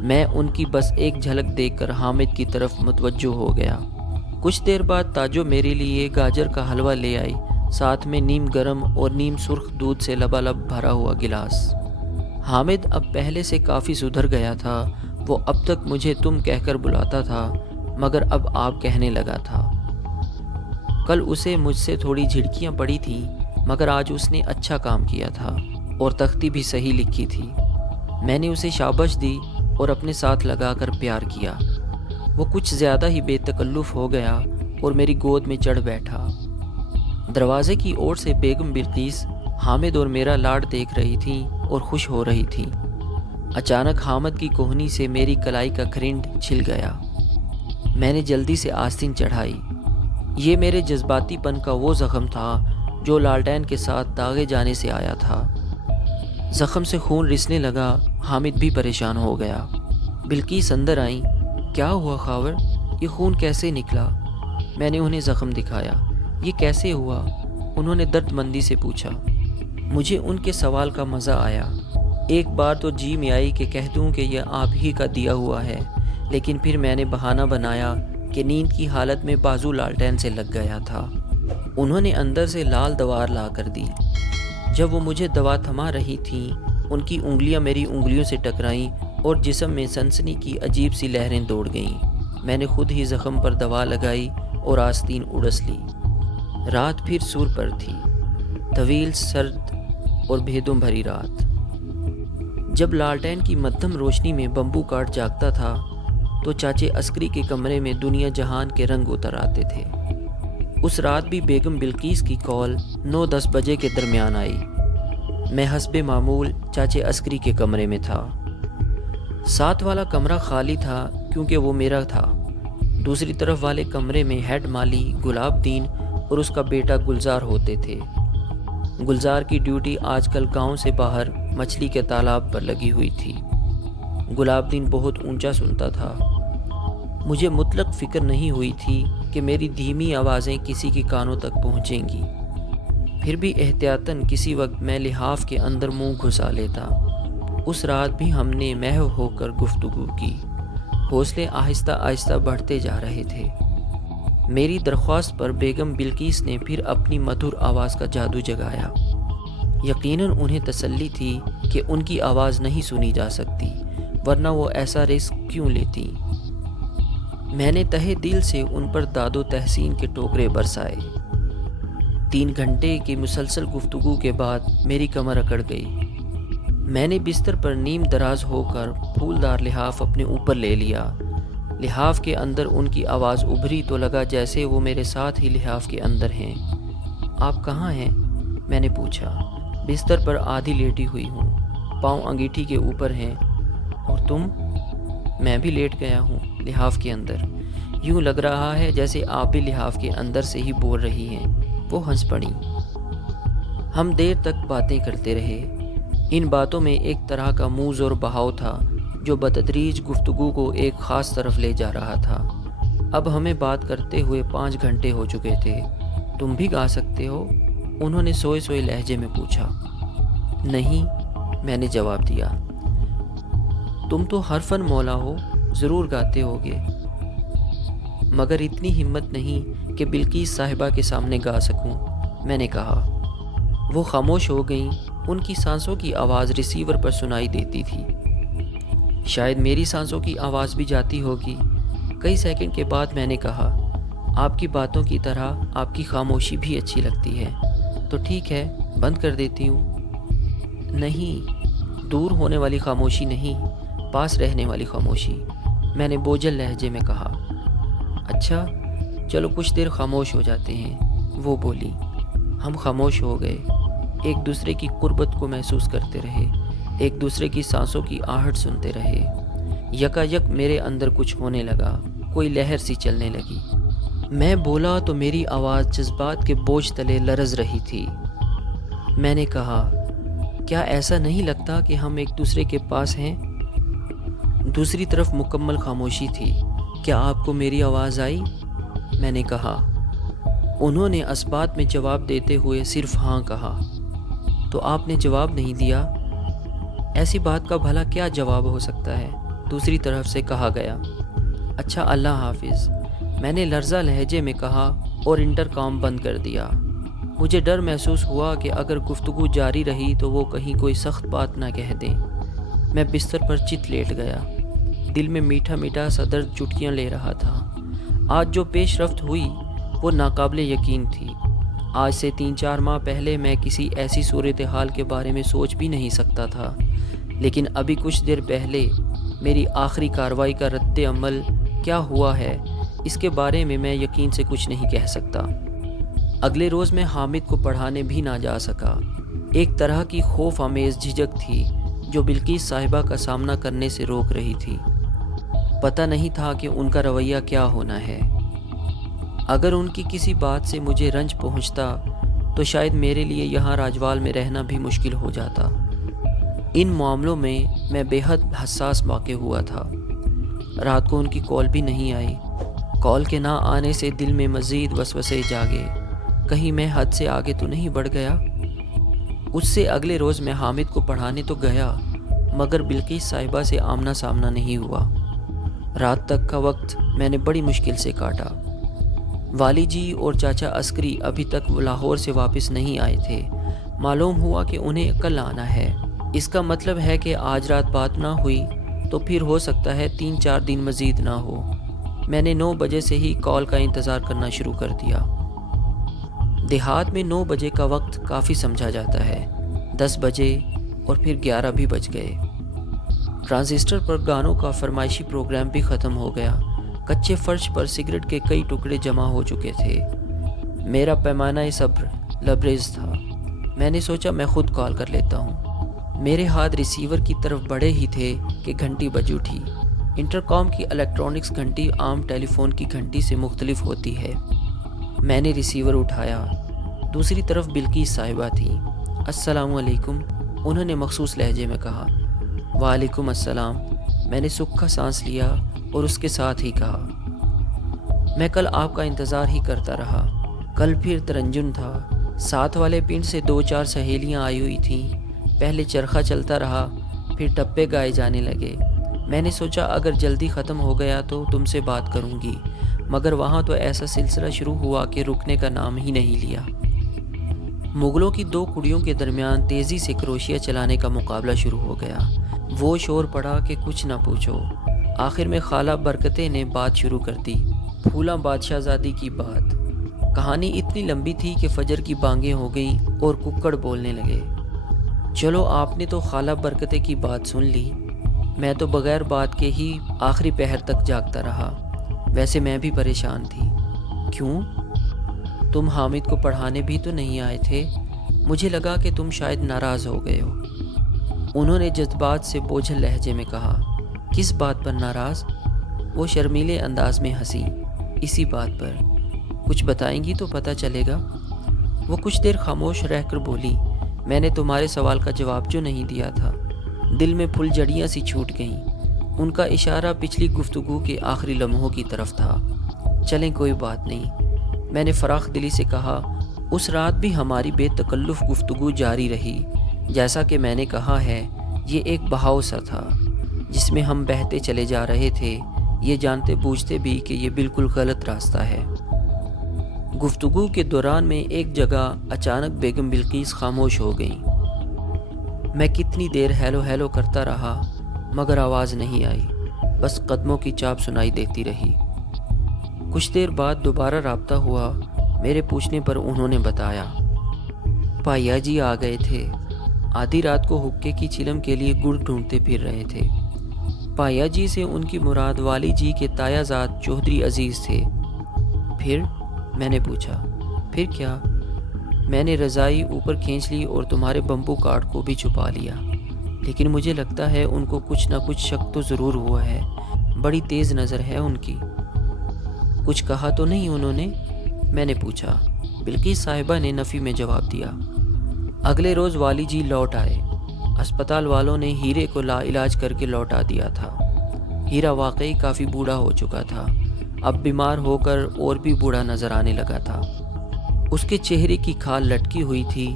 میں ان کی بس ایک جھلک دیکھ کر حامد کی طرف متوجہ ہو گیا۔ کچھ دیر بعد تاجو میرے لیے گاجر کا حلوہ لے آئی، ساتھ میں نیم گرم اور نیم سرخ دودھ سے لبالب بھرا ہوا گلاس۔ حامد اب پہلے سے کافی سدھر گیا تھا۔ وہ اب تک مجھے تم کہہ کر بلاتا تھا، مگر اب آپ کہنے لگا تھا۔ کل اسے مجھ سے تھوڑی جھڑکیاں پڑی تھیں، مگر آج اس نے اچھا کام کیا تھا اور تختی بھی صحیح لکھی تھی۔ میں نے اسے شاباش دی اور اپنے ساتھ لگا کر پیار کیا۔ وہ کچھ زیادہ ہی بے تکلف ہو گیا اور میری گود میں چڑھ بیٹھا۔ دروازے کی اوٹ سے بیگم بلقیس حامد اور میرا لاڈ دیکھ رہی تھیں اور خوش ہو رہی تھیں۔ اچانک حامد کی کوہنی سے میری کلائی کا گھرنٹ چھل گیا۔ میں نے جلدی سے آستین چڑھائی۔ یہ میرے جذباتی پن کا وہ زخم تھا جو لالٹین کے ساتھ داغے جانے سے آیا تھا۔ زخم سے خون رسنے لگا۔ حامد بھی پریشان ہو گیا۔ بلقیس اندر آئیں۔ کیا ہوا خاور؟ یہ خون کیسے نکلا؟ میں نے انہیں زخم دکھایا۔ یہ کیسے ہوا؟ انہوں نے درد مندی سے پوچھا۔ مجھے ان کے سوال کا مزہ آیا۔ ایک بار تو جی میں آئی کہ کہہ دوں کہ یہ آپ ہی کا دیا ہوا ہے، لیکن پھر میں نے بہانہ بنایا کہ نیند کی حالت میں بازو لالٹین سے لگ گیا تھا۔ انہوں نے اندر سے لال دوار لا کر دی۔ جب وہ مجھے دوا تھما رہی تھیں، ان کی انگلیاں میری انگلیوں سے ٹکرائیں اور جسم میں سنسنی کی عجیب سی لہریں دوڑ گئیں۔ میں نے خود ہی زخم پر دوا لگائی اور آستین اڑس لی۔ رات پھر سور پر تھی، طویل، سرد اور بھیدوں بھری رات۔ جب لالٹین کی مدھم روشنی میں بمبو کاٹ جاگتا تھا تو چاچے عسکری کے کمرے میں دنیا جہان کے رنگ اتر آتے تھے۔ اس رات بھی بیگم بلقیس کی کال 9-10 بجے کے درمیان آئی۔ میں حسب معمول چاچے عسکری کے کمرے میں تھا۔ ساتھ والا کمرہ خالی تھا کیونکہ وہ میرا تھا۔ دوسری طرف والے کمرے میں ہیڈ مالی گلاب دین اور اس کا بیٹا گلزار ہوتے تھے۔ گلزار کی ڈیوٹی آج کل گاؤں سے باہر مچھلی کے تالاب پر لگی ہوئی تھی۔ گلاب دین بہت اونچا سنتا تھا۔ مجھے مطلق فکر نہیں ہوئی تھی کہ میری دھیمی آوازیں کسی کے کانوں تک پہنچیں گی۔ پھر بھی احتیاطاً کسی وقت میں لحاف کے اندر منہ گھسا لیتا۔ اس رات بھی ہم نے محو ہو کر گفتگو کی۔ حوصلے آہستہ آہستہ بڑھتے جا رہے تھے۔ میری درخواست پر بیگم بلقیس نے پھر اپنی مدھر آواز کا جادو جگایا۔ یقیناً انہیں تسلی تھی کہ ان کی آواز نہیں سنی جا سکتی، ورنہ وہ ایسا رسک کیوں لیتی۔ میں نے تہہ دل سے ان پر داد و تحسین کے ٹوکرے برسائے۔ 3 گھنٹے کی مسلسل گفتگو کے بعد میری کمر اکڑ گئی۔ میں نے بستر پر نیم دراز ہو کر پھولدار لحاف اپنے اوپر لے لیا۔ لحاف کے اندر ان کی آواز ابھری تو لگا جیسے وہ میرے ساتھ ہی لحاف کے اندر ہیں۔ آپ کہاں ہیں؟ میں نے پوچھا۔ بستر پر آدھی لیٹی ہوئی ہوں، پاؤں انگیٹھی کے اوپر ہیں۔ اور تم؟ میں بھی لیٹ گیا ہوں لحاف کے اندر۔ یوں لگ رہا ہے جیسے آپ بھی لحاف کے اندر سے ہی بول رہی ہیں۔ وہ ہنس پڑیں۔ ہم دیر تک باتیں کرتے رہے۔ ان باتوں میں ایک طرح کا موج اور بہاؤ تھا جو بتدریج گفتگو کو ایک خاص طرف لے جا رہا تھا۔ اب ہمیں بات کرتے ہوئے 5 گھنٹے ہو چکے تھے۔ تم بھی گا سکتے ہو؟ انہوں نے سوئے سوئے لہجے میں پوچھا۔ نہیں، میں نے جواب دیا۔ تم تو ہر فن مولا ہو، ضرور گاتے ہوگے، مگر اتنی ہمت نہیں کہ بلقیس صاحبہ کے سامنے گا سکوں، میں نے کہا۔ وہ خاموش ہو گئیں۔ ان کی سانسوں کی آواز ریسیور پر سنائی دیتی تھی۔ شاید میری سانسوں کی آواز بھی جاتی ہوگی۔ کئی سیکنڈ کے بعد میں نے کہا، آپ کی باتوں کی طرح آپ کی خاموشی بھی اچھی لگتی ہے، تو ٹھیک ہے، بند کر دیتی ہوں۔ نہیں، دور ہونے والی خاموشی نہیں، پاس رہنے والی خاموشی، میں نے بوجھل لہجے میں کہا۔ اچھا، چلو کچھ دیر خاموش ہو جاتے ہیں، وہ بولی۔ ہم خاموش ہو گئے، ایک دوسرے کی قربت کو محسوس کرتے رہے، ایک دوسرے کی سانسوں کی آہٹ سنتے رہے۔ یکا یک میرے اندر کچھ ہونے لگا، کوئی لہر سی چلنے لگی۔ میں بولا تو میری آواز جذبات کے بوجھ تلے لرز رہی تھی۔ میں نے کہا، کیا ایسا نہیں لگتا کہ ہم ایک دوسرے کے پاس ہیں؟ دوسری طرف مکمل خاموشی تھی۔ کیا آپ کو میری آواز آئی؟ میں نے کہا۔ انہوں نے اسبات میں جواب دیتے ہوئے صرف ہاں کہا۔ تو آپ نے جواب نہیں دیا؟ ایسی بات کا بھلا کیا جواب ہو سکتا ہے؟ دوسری طرف سے کہا گیا۔ اچھا اللہ حافظ، میں نے لرزہ لہجے میں کہا اور انٹرکام بند کر دیا۔ مجھے ڈر محسوس ہوا کہ اگر گفتگو جاری رہی تو وہ کہیں کوئی سخت بات نہ کہہ دیں۔ میں بستر پر چت لیٹ گیا، دل میں میٹھا میٹھا سا درد چٹکیاں لے رہا تھا۔ آج جو پیش رفت ہوئی وہ ناقابل یقین تھی۔ آج سے 3-4 ماہ پہلے میں کسی ایسی صورتحال کے بارے میں سوچ بھی نہیں سکتا تھا، لیکن ابھی کچھ دیر پہلے میری آخری کارروائی کا رد عمل کیا ہوا ہے اس کے بارے میں میں یقین سے کچھ نہیں کہہ سکتا۔ اگلے روز میں حامد کو پڑھانے بھی نہ جا سکا۔ ایک طرح کی خوف آمیز جھجک تھی جو بلقیس صاحبہ کا سامنا کرنے سے روک رہی تھی۔ پتہ نہیں تھا کہ ان کا رویہ کیا ہونا ہے۔ اگر ان کی کسی بات سے مجھے رنج پہنچتا تو شاید میرے لیے یہاں راجوال میں رہنا بھی مشکل ہو جاتا۔ ان معاملوں میں بے حد حساس واقع ہوا تھا۔ رات کو ان کی کال بھی نہیں آئی۔ کال کے نہ آنے سے دل میں مزید وسوسے جاگے، کہیں میں حد سے آگے تو نہیں بڑھ گیا۔ اس سے اگلے روز میں حامد کو پڑھانے تو گیا، مگر بلقیس صاحبہ سے آمنا سامنا نہیں ہوا۔ رات تک کا وقت میں نے بڑی مشکل سے کاٹا۔ والی جی اور چاچا عسکری ابھی تک لاہور سے واپس نہیں آئے تھے۔ معلوم ہوا کہ انہیں کل آنا ہے۔ اس کا مطلب ہے کہ آج رات بات نہ ہوئی تو پھر ہو سکتا ہے 3-4 دن مزید نہ ہو۔ میں نے 9 بجے سے ہی کال کا انتظار کرنا شروع کر دیا۔ دیہات میں 9 بجے کا وقت کافی سمجھا جاتا ہے۔ 10 بجے اور پھر 11 بھی بج گئے۔ ٹرانزسٹر پر گانوں کا فرمائشی پروگرام بھی ختم ہو گیا۔ کچے فرش پر سگریٹ کے کئی ٹکڑے جمع ہو چکے تھے۔ میرا پیمانہ صبر لبریز تھا۔ میں نے سوچا میں خود کال کر لیتا ہوں۔ میرے ہاتھ ریسیور کی طرف بڑھے ہی تھے کہ گھنٹی بج اٹھی۔ انٹرکام کی الیکٹرانکس گھنٹی عام ٹیلی فون کی گھنٹی سے مختلف ہوتی ہے۔ میں نے ریسیور اٹھایا۔ دوسری طرف بلقیس صاحبہ تھیں۔ السلام علیکم، انہوں نے مخصوص لہجے میں کہا۔ وعلیکم السلام، میں نے سکھا سانس لیا اور اس کے ساتھ ہی کہا، میں کل آپ کا انتظار ہی کرتا رہا۔ کل پھر ترنجن تھا۔ ساتھ والے پنڈ سے 2-4 سہیلیاں آئی ہوئی تھیں۔ پہلے چرخہ چلتا رہا، پھر ٹپے گائے جانے لگے۔ میں نے سوچا اگر جلدی ختم ہو گیا تو تم سے بات کروں گی، مگر وہاں تو ایسا سلسلہ شروع ہوا کہ رکنے کا نام ہی نہیں لیا۔ مغلوں کی 2 کڑیوں کے درمیان تیزی سے کروشیا چلانے کا مقابلہ شروع ہو گیا۔ وہ شور پڑا کہ کچھ نہ پوچھو۔ آخر میں خالہ برکتیں نے بات شروع کر دی۔ پھولا بادشاہ زادی کی بات۔ کہانی اتنی لمبی تھی کہ فجر کی بانگیں ہو گئیں اور ککڑ بولنے لگے۔ چلو آپ نے تو خالہ برکتیں کی بات سن لی، میں تو بغیر بات کے ہی آخری پہر تک جاگتا رہا۔ ویسے میں بھی پریشان تھی۔ کیوں؟ تم حامد کو پڑھانے بھی تو نہیں آئے تھے، مجھے لگا کہ تم شاید ناراض ہو گئے ہو۔ انہوں نے جذبات سے بوجھل لہجے میں کہا۔ کس بات پر ناراض؟ وہ شرمیلے انداز میں ہنسی۔ اسی بات پر۔ کچھ بتائیں گی تو پتہ چلے گا۔ وہ کچھ دیر خاموش رہ کر بولی، میں نے تمہارے سوال کا جواب جو نہیں دیا تھا۔ دل میں پھل جڑیاں سی چھوٹ گئیں۔ ان کا اشارہ پچھلی گفتگو کے آخری لمحوں کی طرف تھا۔ چلیں کوئی بات نہیں، میں نے فراخ دلی سے کہا۔ اس رات بھی ہماری بے تکلف گفتگو جاری رہی۔ جیسا کہ میں نے کہا ہے، یہ ایک بہاؤ سا تھا جس میں ہم بہتے چلے جا رہے تھے، یہ جانتے بوجھتے بھی کہ یہ بالکل غلط راستہ ہے۔ گفتگو کے دوران میں ایک جگہ اچانک بیگم بلقیس خاموش ہو گئیں۔ میں کتنی دیر ہیلو ہیلو کرتا رہا مگر آواز نہیں آئی، بس قدموں کی چاپ سنائی دیتی رہی۔ کچھ دیر بعد دوبارہ رابطہ ہوا۔ میرے پوچھنے پر انہوں نے بتایا، پائیا جی آ گئے تھے، آدھی رات کو حقے کی چلم کے لیے گڑ ڈھونڈتے پھر رہے تھے۔ پائیا جی سے ان کی مراد والی جی کے تایا زاد چودھری عزیز تھے۔ پھر؟ میں نے پوچھا۔ پھر کیا؟ میں نے رضائی اوپر کھینچ لی اور تمہارے بمبو کارڈ کو بھی چھپا لیا، لیکن مجھے لگتا ہے ان کو کچھ نہ کچھ شک تو ضرور ہوا ہے، بڑی تیز نظر ہے ان کی۔ کچھ کہا تو نہیں انہوں نے؟ میں نے پوچھا۔ بلقیس صاحبہ نے نفی میں جواب دیا۔ اگلے روز والی جی لوٹ آئے۔ اسپتال والوں نے ہیرے کو لا علاج کر کے لوٹا دیا تھا۔ ہیرا واقعی کافی بوڑھا ہو چکا تھا، اب بیمار ہو کر اور بھی بوڑھا نظر آنے لگا تھا۔ اس کے چہرے کی کھال لٹکی ہوئی تھی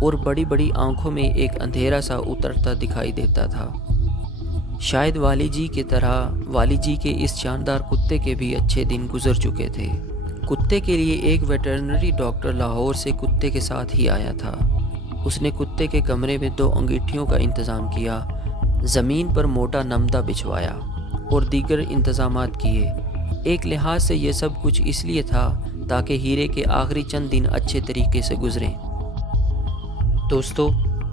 اور بڑی بڑی آنکھوں میں ایک اندھیرا سا اترتا دکھائی دیتا تھا۔ شاید والی جی کی طرح والی جی کے اس شاندار کتے کے بھی اچھے دن گزر چکے تھے۔ کتے کے لیے ایک ویٹرنری ڈاکٹر لاہور سے کتے کے ساتھ ہی آیا تھا۔ اس نے کتے کے کمرے میں 2 انگیٹھیوں کا انتظام کیا، زمین پر موٹا نمدہ بچھوایا اور دیگر انتظامات کیے۔ ایک لحاظ سے یہ سب کچھ اس لیے تھا تاکہ ہیرے کے آخری چند دن اچھے طریقے سے گزریں۔ دوستو،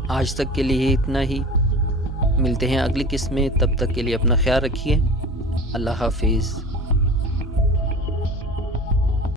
آج تک کے لیے اتنا ہی، ملتے ہیں اگلی قسط میں، تب تک کے لیے اپنا خیال رکھیے، اللہ حافظ۔